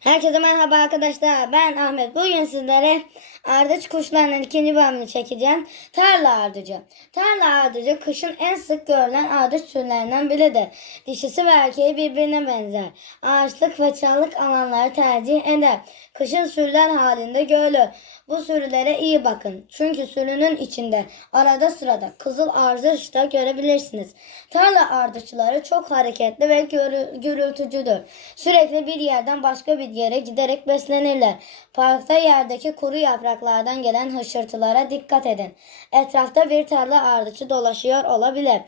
Herkese merhaba arkadaşlar. Ben Ahmet. Bugün sizlere ardıç kuşlarının ikinci bölümünü çekeceğim. Tarla ardıcı. Tarla ardıcı kışın en sık görülen ardıç türlerinden biridir. Dişisi ve erkeği birbirine benzer. Ağaçlık ve çalılık alanları tercih eder. Kışın sürüler halinde görülür. Bu sürülere iyi bakın. Çünkü sürünün içinde arada sırada kızıl ardıç da görebilirsiniz. Tarla ardıçları çok hareketli ve gürültücüdür. Sürekli bir yerden başka bir yere giderek beslenirler. Parkta yerdeki kuru yapraklardan gelen hışırtılara dikkat edin. Etrafta bir tarla ardıçı dolaşıyor olabilir.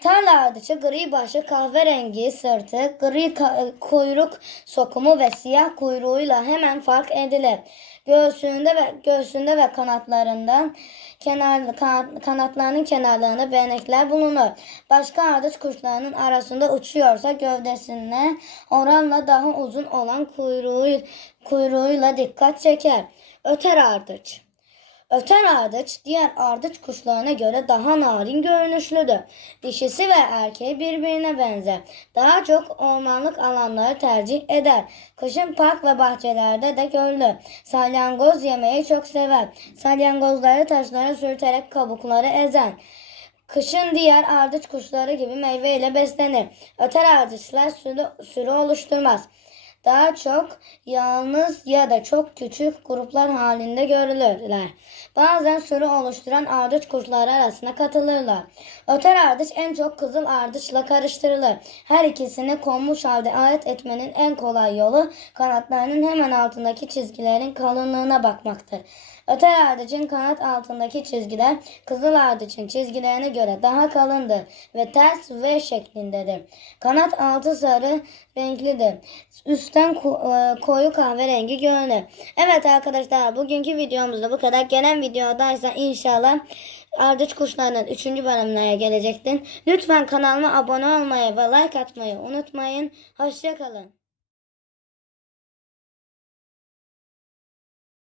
Tarla ardıçı gri başı kahverengi sırtı, gri ka- kuyruk sokumu ve siyah kuyruğuyla hemen fark edilir. Göğsünde ve göğsünde ve kanatlarından kenar kanat- kanatlarının kenarlarında benekler bulunur. Başka ardıç kuşlarının arasında uçuyorsa gövdesine oranla daha uzun olan kuyruğu, kuyruğuyla dikkat çeker. Öter ardıç. Öter ardıç diğer ardıç kuşlarına göre daha narin görünüşlüdür. Dişisi ve erkeği birbirine benzer. Daha çok ormanlık alanları tercih eder. Kışın park ve bahçelerde de görülür. Salyangoz yemeyi çok sever. Salyangozları taşlara sürterek kabukları ezer. Kışın diğer ardıç kuşları gibi meyve ile beslenir. Öter ardıçlar sürü, sürü oluşturmaz. Daha çok yalnız ya da çok küçük gruplar halinde görülürler. Bazen sürü oluşturan ardıç kuşları arasına katılırlar. Öter ardıç en çok kızıl ardıçla karıştırılır. Her ikisini konmuş halde ayırt etmenin en kolay yolu kanatlarının hemen altındaki çizgilerin kalınlığına bakmaktır. Öter ardıçın kanat altındaki çizgiler kızıl ardıçın çizgilerine göre daha kalındır ve ters V şeklindedir. Kanat altı sarı renklidir. Üstten e, koyu kahverengi görünür. Evet arkadaşlar bugünkü videomuzda bu kadar. Gelen videodaysa inşallah Ardıç Kuşları'nın 3. bölümüne gelecektir. Lütfen kanalıma abone olmayı ve like atmayı unutmayın. Hoşçakalın.